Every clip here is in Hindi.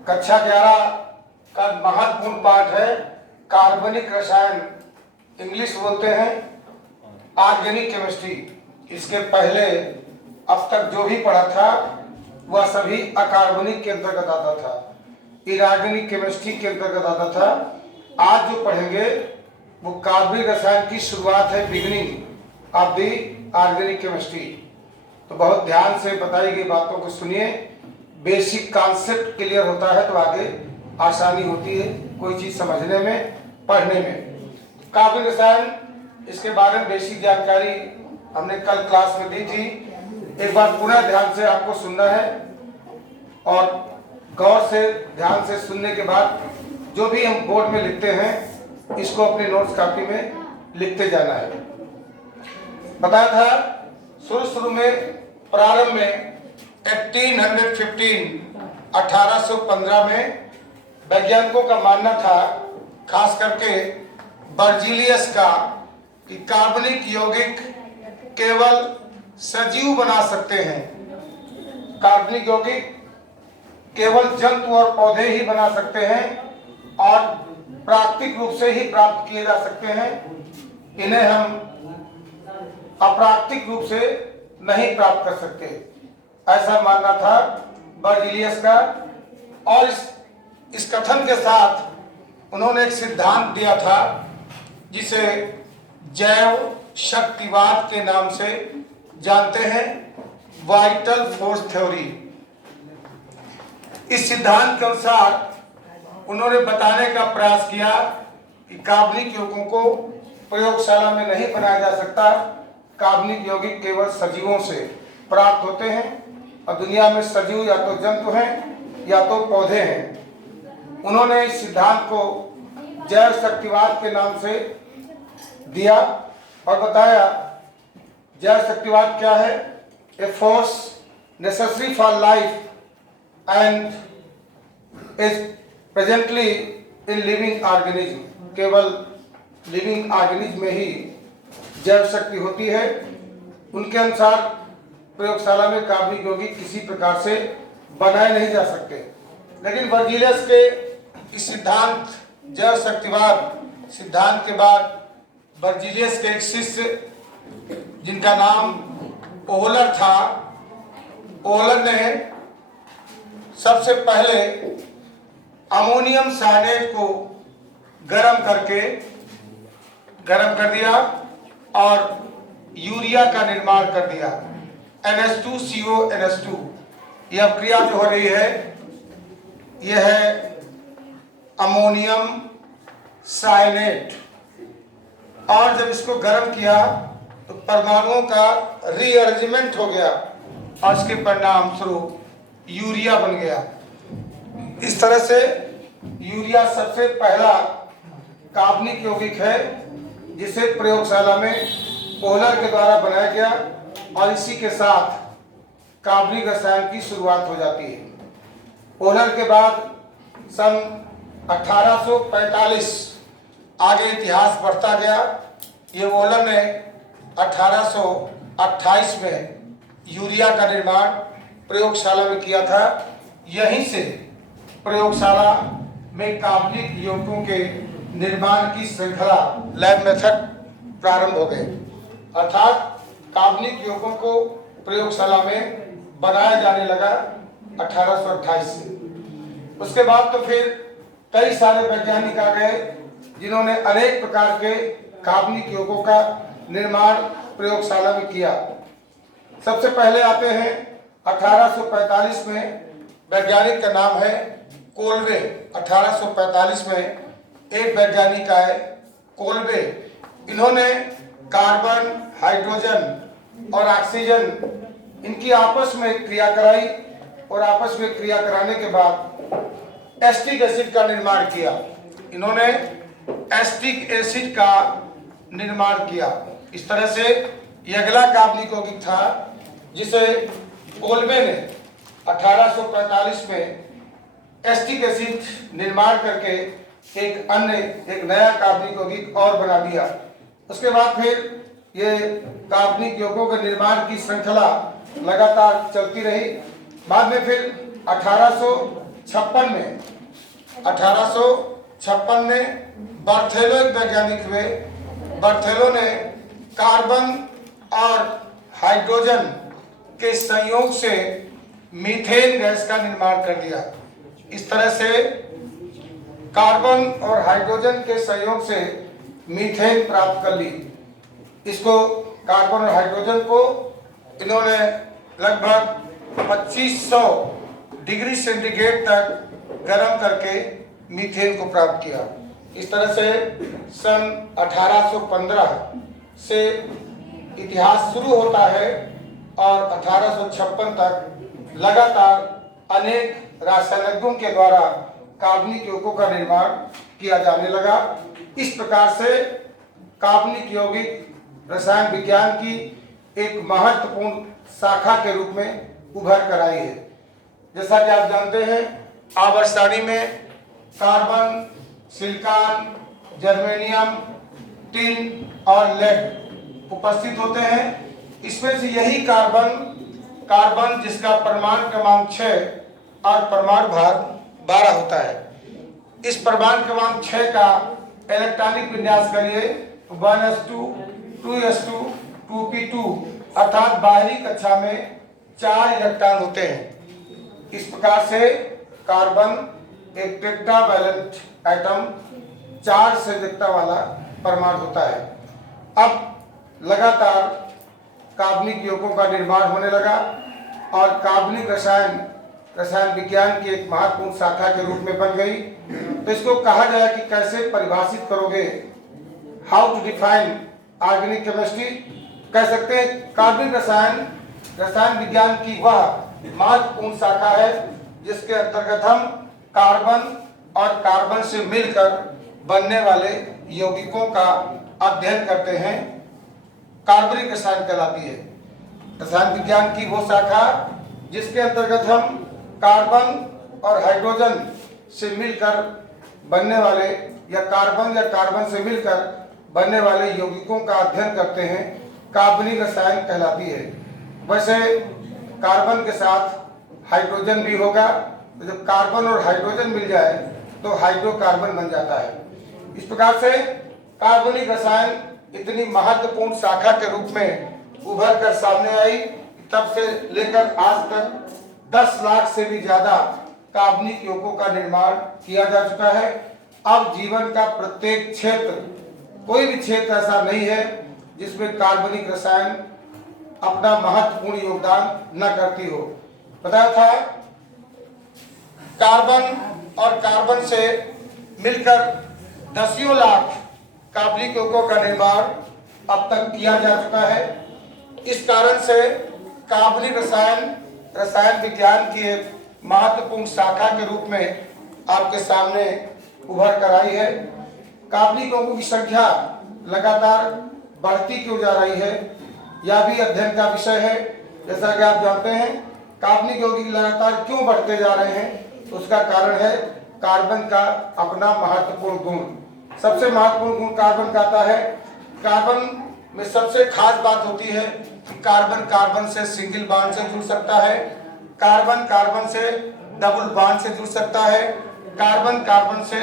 कक्षा 11 का महत्वपूर्ण पाठ है कार्बनिक रसायन, इंग्लिश बोलते हैं ऑर्गेनिक केमिस्ट्री। इसके पहले अब तक जो भी पढ़ा था वह सभी अकार्बनिक के अंतर्गत आता था, इनऑर्गेनिक केमिस्ट्री के अंतर्गत आता था। आज जो पढ़ेंगे वो कार्बनिक रसायन की शुरुआत है, beginning of the organic chemistry. तो बहुत ध्यान से बताई गई बातों को सुनिए, बेसिक कॉन्सेप्ट क्लियर होता है तो आगे आसानी होती है कोई चीज समझने में, पढ़ने में। कार्बनिक रसायन, इसके बारे में बेसिक जानकारी हमने कल क्लास में दी थी। एक बार पुनः ध्यान से आपको सुनना है और गौर से ध्यान से सुनने के बाद जो भी हम बोर्ड में लिखते हैं इसको अपने नोट्स कॉपी में लिखते जाना है। बताया था शुरू में, प्रारंभ में 1815 में वैज्ञानिकों का मानना था, खास करके बर्जीलियस का, कि कार्बनिक यौगिक केवल सजीव बना सकते हैं। कार्बनिक यौगिक केवल जंतु और पौधे ही बना सकते हैं और प्राकृतिक रूप से ही प्राप्त किए जा सकते हैं। इन्हें हम अप्राकृतिक रूप से नहीं प्राप्त कर सकते, ऐसा मानना था बर्जीलियस का। और इस कथन के साथ उन्होंने एक सिद्धांत दिया था जिसे जैव शक्तिवाद के नाम से जानते हैं, वाइटल फोर्स थ्योरी। इस सिद्धांत के अनुसार उन्होंने बताने का प्रयास किया कि कार्बनिक यौगिकों को प्रयोगशाला में नहीं बनाया जा सकता, कार्बनिक यौगिक केवल सजीवों से प्राप्त होते हैं और दुनिया में सजीव या तो जंतु हैं या तो पौधे हैं। उन्होंने इस सिद्धांत को जैव शक्तिवाद के नाम से दिया और बताया जैव शक्तिवाद क्या है। A force necessary for life and is presently in living organism. केवल लिविंग ऑर्गेनिज्म में ही जैव शक्ति होती है। उनके अनुसार प्रयोगशाला में कार्बनिक यौगिक किसी प्रकार से बनाए नहीं जा सकते। लेकिन बर्जीलियस के इस सिद्धांत, जैव शक्तिवाद सिद्धांत के बाद बर्जीलियस के एक शिष्य जिनका नाम ओहलर था, ओहलर ने सबसे पहले अमोनियम साइनेट को गर्म कर दिया और यूरिया का निर्माण कर दिया, NH2CO NH2। यह क्रिया जो हो रही है यह है अमोनियम साइनेट। और जब इसको गर्म किया तो परमाणुओं का रीअरेंजमेंट हो गया और इसके परिणाम स्वरूप यूरिया बन गया। इस तरह से यूरिया सबसे पहला कार्बनिक यौगिक है जिसे प्रयोगशाला में ओहलर के द्वारा बनाया गया और इसी के साथ कार्बनिक रसायन की शुरुआत हो जाती है। ओहलर के बाद सन 1845 आगे इतिहास बढ़ता गया। ये ओहलर ने 1828 में यूरिया का निर्माण प्रयोगशाला में किया था। यहीं से प्रयोगशाला में कार्बनिक यौगिकों के निर्माण की श्रृंखला, लैब मेथड प्रारंभ हो गए। अर्थात कार्बनिक यौगिकों को प्रयोगशाला में बनाया जाने लगा 1828 से। उसके बाद तो फिर कई सारे वैज्ञानिक आ गए जिन्होंने अनेक प्रकार के कार्बनिक यौगिकों का निर्माण प्रयोगशाला में किया। सबसे पहले आते हैं 1845 में, वैज्ञानिक का नाम है कोल्बे। 1845 में एक वैज्ञानिक आए, कोल्बे। इन्होंने कार्बन, हाइड्रोजन और ऑक्सीजन इनकी आपस में क्रिया कराई और आपस में क्रिया कराने के बाद एसिटिक एसिड का निर्माण किया। इन्होंने एसिटिक एसिड का निर्माण किया। इस तरह से यह अगला कार्बनिक यौगिक था जिसे कोल्बे ने 1845 में एसिटिक एसिड निर्माण करके एक नया कार्बनिक यौगिक और बना दिया। उसके बाद फिर ये कार्बनिक यौगिकों के निर्माण की श्रृंखला लगातार चलती रही। बाद में फिर 1800 1856 में 1856 में बर्थेलो एक वैज्ञानिक हुए। बर्थेलो ने कार्बन और हाइड्रोजन के संयोग से मीथेन गैस का निर्माण कर दिया। इस तरह से कार्बन और हाइड्रोजन के संयोग से मीथेन प्राप्त कर ली। इसको कार्बन और हाइड्रोजन को इन्होंने लगभग 2500 डिग्री सेंटीग्रेड तक गर्म करके मीथेन को प्राप्त किया। इस तरह से सन 1815 से इतिहास शुरू होता है और 1856 तक लगातार अनेक रासायनिकों के द्वारा कार्बनिक यौगिकों का निर्माण किया जाने लगा। इस प्रकार से कार्बनिक यौगिक रसायन विज्ञान की एक महत्वपूर्ण शाखा के रूप में उभर कर आई है। जैसा कि आप जानते हैं, आवर्तसारणी में कार्बन, सिलिकॉन, जर्मेनियम, टिन और लेड उपस्थित होते हैं। इसमें से यही कार्बन जिसका परमाणु क्रमांक 6 और परमाणु भार 12 होता है। इस परमाणु क्रमांक 6 का इलेक्ट्रॉनिक विन्यास करिए 1s2, 2s2, 2p2 अर्थात बाहरी कक्षा में 4 इलेक्ट्रॉन होते हैं। इस प्रकार से कार्बन एक टेट्रावैलेंट एटम 4 संयोजकता वाला परमाणु होता है। अब लगातार कार्बनिक यौगिकों का निर्माण होने लगा और कार्बनिक रसायन विज्ञान की एक महत्वपूर्ण शाखा के रूप में बन गई। तो इसको कहा जाए कि कैसे परिभाषित करोगे, how to define organic chemistry. कह सकते हैं कार्बनिक रसायन विज्ञान की वह महत्वपूर्ण शाखा है जिसके अंतर्गत हम कार्बन और कार्बन से मिलकर बनने वाले यौगिकों का अध्ययन करते हैं। कार्बनिक रसायन कहलाती है रसायन विज्ञान की वो शाखा जिसके अंतर्गत हम कार्बन और हाइड्रोजन से मिलकर बनने वाले या कार्बन से मिलकर बनने वाले यौगिकों का अध्ययन करते हैं। कार्बनिक रसायन कहलाती है। वैसे कार्बन के साथ हाइड्रोजन भी होगा, तो जब कार्बन और हाइड्रोजन मिल जाए तो हाइड्रोकार्बन बन जाता है। इस प्रकार से कार्बनिक रसायन इतनी महत्वपूर्ण शाखा के रूप में उभर कर सामने आई। तब से लेकर आज तक 10 लाख से भी ज्यादा कार्बनिक यौगिकों का निर्माण किया जा चुका है। अब जीवन का प्रत्येक क्षेत्र, कोई भी क्षेत्र ऐसा नहीं है जिसमें कार्बनिक रसायन अपना महत्वपूर्ण योगदान न करती हो। बताया था कार्बन और कार्बन से मिलकर दसियों लाख कार्बनिक यौगिकों का निर्माण अब तक किया जा चुका है। इस कारण से कार्बनिक रसायन विज्ञान की एक महत्वपूर्ण शाखा के रूप में आपके सामने उभर कर आई है। कार्बनिक यौगिकों की संख्या लगातार बढ़ती क्यों जा रही है, यह भी अध्ययन का विषय है। जैसा कि आप जानते हैं कार्बनिक यौगिक लगातार क्यों बढ़ते जा रहे हैं, तो उसका कारण है कार्बन का अपना महत्वपूर्ण गुण। सबसे महत्वपूर्ण गुण कार्बन का आता है। कार्बन में सबसे खास बात होती है कि कार्बन से सिंगल बॉन्ड से जुड़ सकता है, कार्बन से डबल बॉन्ड से जुड़ सकता है, कार्बन से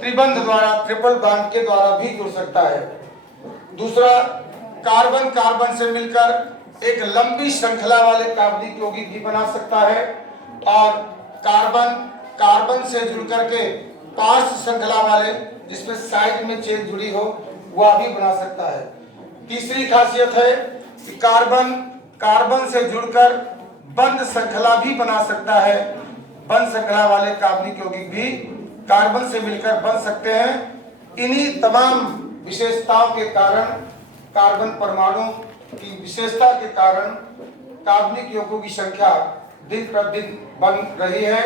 त्रिबंध द्वारा ट्रिपल बॉन्ड के द्वारा भी जुड़ सकता है। दूसरा, कार्बन से मिलकर एक लंबी श्रृंखला वाले कार्बनिक यौगिक भी बना सकता है और कार्बन से जुड़ करके पार्श्व श्रृंखला वाले जिसमें साइड में चेन जुड़ी हो वह भी बना सकता है। तीसरी खासियत है कि कार्बन से जुड़कर बंद श्रृंखला भी बना सकता है। बंद श्रृंखला वाले कार्बनिक यौगिक भी कार्बन से मिलकर बन सकते हैं। इन्हीं तमाम विशेषताओं के कारण, कार्बन परमाणु की विशेषता के कारण कार्बनिक यौगिकों की संख्या दिन प्रतिदिन बन रही है,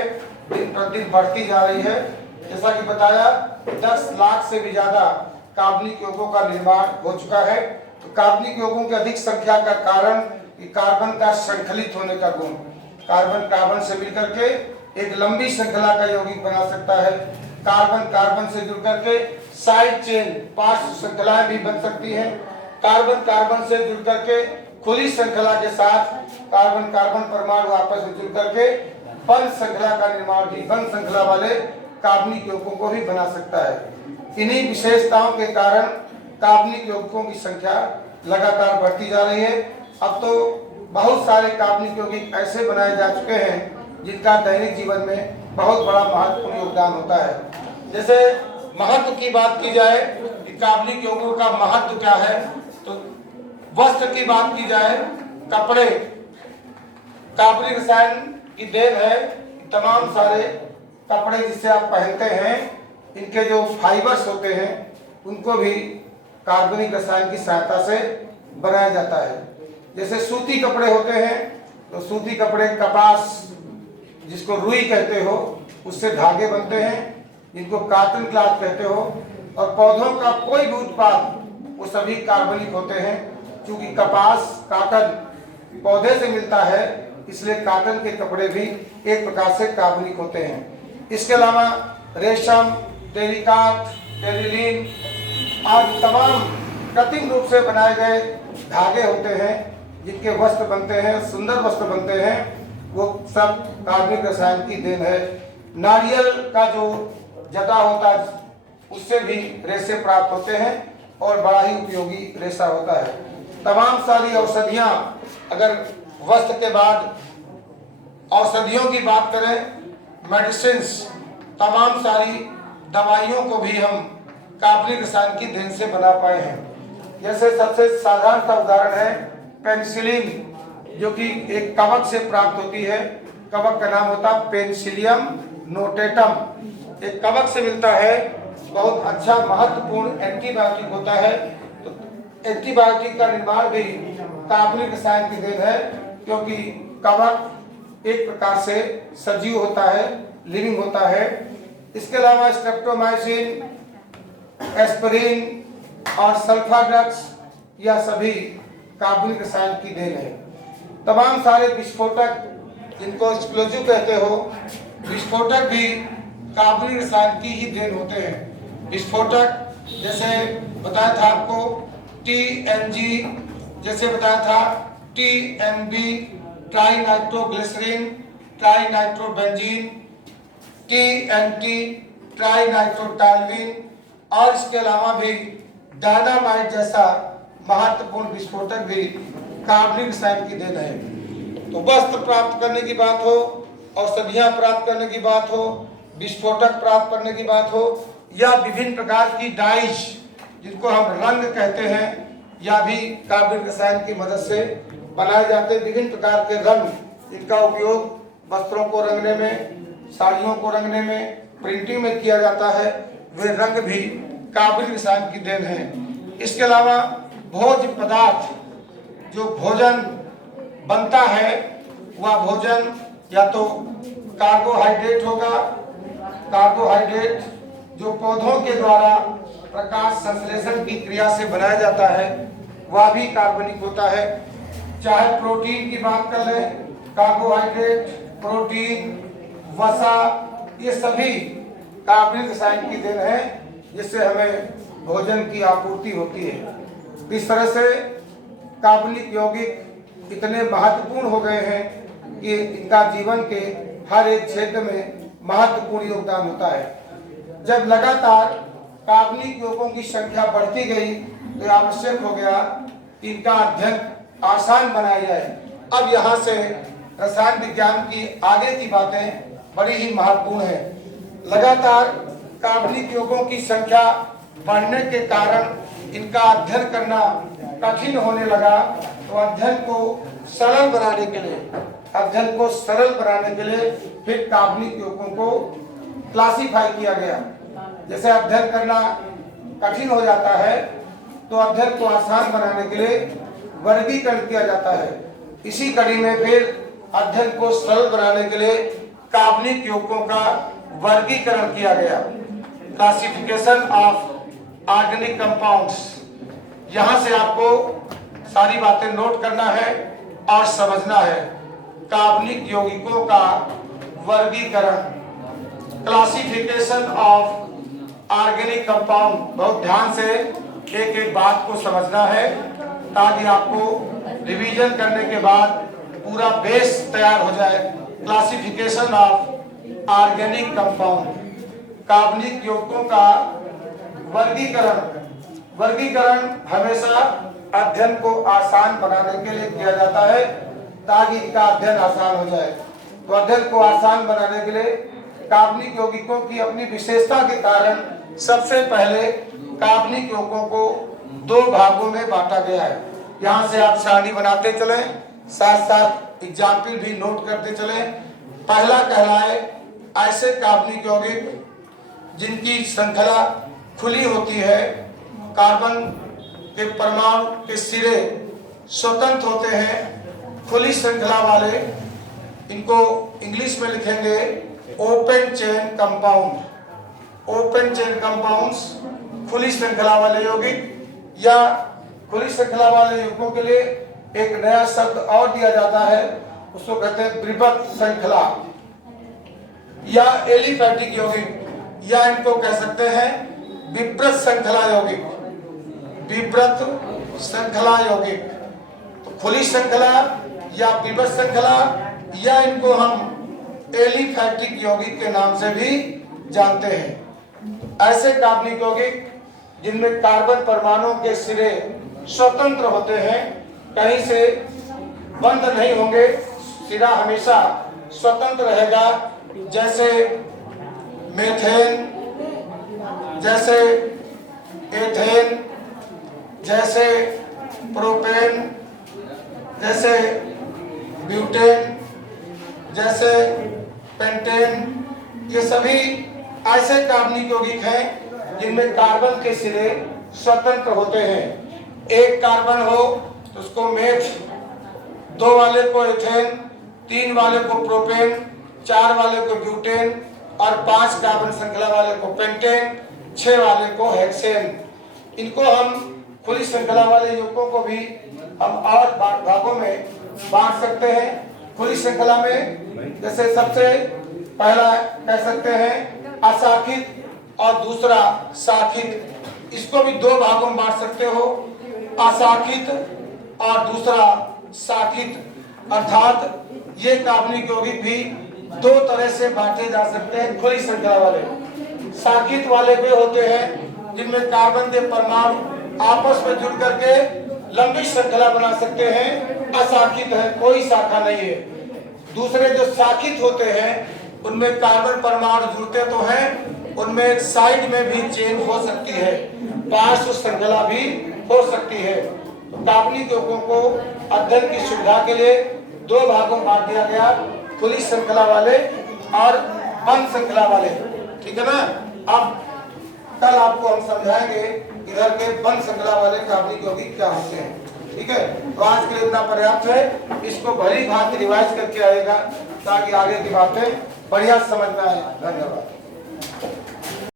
दिन प्रतिदिन बढ़ती जा रही है। जैसा कि बताया 10 लाख से भी ज्यादा कार्बनिक यौगिकों का निर्माण हो चुका है। तो कार्बनिक यौगिकों की अधिक संख्या का कारण कार्बन का श्रृंखलित होने का गुण। कार्बन से मिलकर के एक लंबी श्रृंखला का यौगिक बना सकता है। कार्बन से जुड़ करके साइड चेन पार्श्व श्रृंखलाएं भी बन सकती हैं। कार्बन से जुड़ करके खुली श्रृंखला के साथ कार्बन परमाणु आपस में जुड़ करके पंच श्रृंखला का निर्माण भी बंद श्रृंखला वाले कार्बनिक यौगिकों को भी बना सकता है। इन्हीं विशेषताओं के कारण कार्बनिक यौगिकों की संख्या लगातार बढ़ती जा रही है। अब तो बहुत सारे कार्बनिक यौगिक ऐसे बनाए जा चुके हैं जिनका दैनिक जीवन में बहुत बड़ा महत्वपूर्ण योगदान होता है। जैसे महत्व की बात की जाए कि कार्बनिक यौगिकों का महत्व क्या है, तो वस्त्र की बात की जाए, कपड़े कार्बनिक रसायन की देन है। तमाम सारे कपड़े जिससे आप पहनते हैं, इनके जो फाइबर्स होते हैं उनको भी कार्बनिक रसायन की सहायता से बनाया जाता है। जैसे सूती कपड़े होते हैं, तो सूती कपड़े कपास जिसको रुई कहते हो उससे धागे बनते हैं, जिनको कॉटन क्लॉथ कहते हो। और पौधों का कोई भी उत्पाद वो सभी कार्बनिक होते हैं। क्योंकि कपास कॉटन पौधे से मिलता है, इसलिए कॉटन के कपड़े भी एक प्रकार से कार्बनिक होते हैं। इसके अलावा रेशम, टेरिकॉट, टेरिलीन आदि तमाम कृत्रिम रूप से बनाए गए धागे होते हैं जिनके वस्त्र बनते हैं, सुंदर वस्त्र बनते हैं, वो सब कार्बनिक रसायन की देन है। नारियल का जो जटा होता है उससे भी रेशे प्राप्त होते हैं और बड़ा ही उपयोगी रेशा होता है। तमाम सारी औषधियाँ, अगर वस्त्र के बाद औषधियों की बात करें, मेडिसिन्स, तमाम सारी दवाइयों को भी हम कार्बनिक रसायन की देन से बना पाए हैं। जैसे सबसे साधारण सा उदाहरण है पेनिसिलिन, जो कि एक कवक से प्राप्त होती है। कवक का नाम होता है पेनिसिलियम नोटेटम। एक कवक से मिलता है, बहुत अच्छा महत्वपूर्ण एंटीबायोटिक होता है। तो एंटीबायोटिक का निर्माण भी कार्बनिक रसायन की देन है, क्योंकि कवक एक प्रकार से सजीव होता है, लिविंग होता है। इसके अलावा स्ट्रेप्टोमाइसिन, एस्पिरिन और सल्फाड्रग्स, यह सभी कार्बनिक रसायन की देन है। तमाम सारे विस्फोटक, जिनको एक्सप्लोजिव कहते हो, विस्फोटक भी कार्बनिक रसायन की ही देन होते हैं। विस्फोटक जैसे बताया था आपको TNG, जैसे बताया था TNB, trinitroglycerin, trinitrobenzene, TNT, trinitrotoluene, और इसके अलावा भी डायनामाइट जैसा महत्वपूर्ण विस्फोटक भी कार्बनिक रसायन की देन है। तो वस्त्र प्राप्त करने की बात हो, औषधियाँ प्राप्त करने की बात हो, विस्फोटक प्राप्त करने की बात हो, या विभिन्न प्रकार की डाइज जिनको हम रंग कहते हैं, या भी कार्बनिक रसायन की मदद से बनाए जाते हैं। विभिन्न प्रकार के रंग जिनका उपयोग वस्त्रों को रंगने में, साड़ियों को रंगने में, प्रिंटिंग में किया जाता है, वे रंग भी कार्बनिक रसायन की देन है। इसके अलावा भोज्य पदार्थ, जो भोजन बनता है, वह भोजन या तो कार्बोहाइड्रेट होगा। कार्बोहाइड्रेट जो पौधों के द्वारा प्रकाश संश्लेषण की क्रिया से बनाया जाता है, वह भी कार्बनिक होता है। चाहे प्रोटीन की बात कर लें, कार्बोहाइड्रेट, प्रोटीन, वसा, ये सभी कार्बनिक रसायन की देन है, जिससे हमें भोजन की आपूर्ति होती है। इस तरह से कार्बनिक यौगिक इतने महत्वपूर्ण हो गए हैं कि इनका जीवन के हर एक क्षेत्र में महत्वपूर्ण योगदान होता है। जब लगातार कार्बनिक यौगिकों की संख्या बढ़ती गई, तो आवश्यक हो गया कि इनका अध्ययन आसान बनाया जाए। अब यहाँ से रसायन विज्ञान की आगे की बातें बड़ी ही महत्वपूर्ण है। लगातार कार्बनिक यौगिकों की संख्या बढ़ने के कारण इनका अध्ययन करना कठिन होने लगा। तो अध्ययन को सरल बनाने के लिए फिर कार्बनिक यौगिकों को क्लासिफाई किया गया। जैसे अध्ययन करना कठिन हो जाता है, तो अध्ययन को आसान बनाने के लिए वर्गीकरण किया जाता है। इसी कड़ी में फिर अध्ययन को सरल बनाने के लिए कार्बनिक यौगिकों का वर्गीकरण किया गया। Classification of organic compounds. यहाँ से आपको सारी बातें नोट करना है और समझना है। कार्बनिक यौगिकों का वर्गीकरण, क्लासिफिकेशन ऑफ ऑर्गेनिक कंपाउंड। बहुत ध्यान से एक एक बात को समझना है, ताकि आपको रिवीजन करने के बाद पूरा बेस तैयार हो जाए क्लासिफिकेशन ऑफ ऑर्गेनिक कंपाउंड, कार्बनिक यौगिकों का वर्गीकरण हमेशा अध्ययन को आसान बनाने के लिए किया जाता है ताकि इनका अध्ययन आसान हो जाए। तो अध्ययन को आसान बनाने के लिए कार्बनिक यौगिकों की अपनी विशेषता के कारण सबसे पहले कार्बनिक यौगिकों को दो भागों में बांटा गया है। यहाँ से आप सारणी बनाते चलें, साथ साथ एग्जाम्पल भी नोट करते चलें। पहला कहलाए ऐसे कार्बनिक यौगिक जिनकी श्रृंखला खुली होती है, कार्बन के परमाणु के सिरे स्वतंत्र होते हैं, खुली श्रृंखला वाले, इनको इंग्लिश में लिखेंगे open chain compound. Open chain compounds खुली श्रृंखला वाले यौगिक, या खुली श्रृंखला वाले यौगिकों के लिए एक नया शब्द और दिया जाता है, उसको कहते हैं विभक्त श्रृंखला या एलिफैटिक यौगिक, या इनको कह सकते हैं विवृत श्रृंखला यौगिक। विवृत श्रृंखला यौगिक, तो खुली श्रृंखला या विवृत श्रृंखला, या इनको हम एलिफैटिक यौगिक के नाम से भी जानते हैं। ऐसे कार्बनिक यौगिक जिनमें कार्बन परमाणु के सिरे स्वतंत्र होते हैं, कहीं से बंद नहीं होंगे, सिरा हमेशा स्वतंत्र रहेगा, जैसे मेथेन, जैसे एथेन, जैसे प्रोपेन, जैसे ब्यूटेन, जैसे पेंटेन, ये सभी ऐसे कार्बनिक यौगिक हैं जिनमें कार्बन के सिरे स्वतंत्र होते हैं। एक कार्बन हो तो उसको मेथ, दो वाले को एथेन, तीन वाले को प्रोपेन, चार वाले को ब्यूटेन और 5 कार्बन श्रृंखला वाले को पेंटेन, 6 वाले को हेक्सेन। इनको हम खुली श्रृंखला वाले यौगिकों को भी हम और भागों में बांट सकते हैं। खुली श्रृंखला में जैसे सबसे पहला कह सकते हैं अशाखित और दूसरा शाखित, इसको भी दो भागों में बांट सकते हो, अशाखित और दूसरा शाखित। अर्थात ये कार्बनिक यौगिक भी दो तरह से बांटे जा सकते हैं। खुली श्रृंखला वाले शाखित वाले वे होते हैं जिनमें कार्बन के परमाणु आपस में जुड़ करके लंबी श्रृंखला बना सकते हैं, अशाखित है, कोई शाखा नहीं है। दूसरे जो शाखित होते हैं उनमें कार्बन परमाणु जुड़ते तो हैं, उनमें साइड में भी चेन हो सकती है, पार्श्व श्रृंखला भी हो सकती है। तो कार्बनिक यौगिकों को अध्ययन की सुविधा के लिए दो भागों में बांट दिया गया, खुली श्रृंखला वाले और बंद श्रृंखला वाले। ठीक है ना। अब कल आपको हम समझाएंगे इधर के बंद श्रृंखला वाले कार्बनिक यौगिक क्या होते हैं। ठीक है, तो आज के लिए इतना पर्याप्त है। इसको भली भांति रिवाइज करके आएगा ताकि आगे की बातें बढ़िया समझ में आए। धन्यवाद।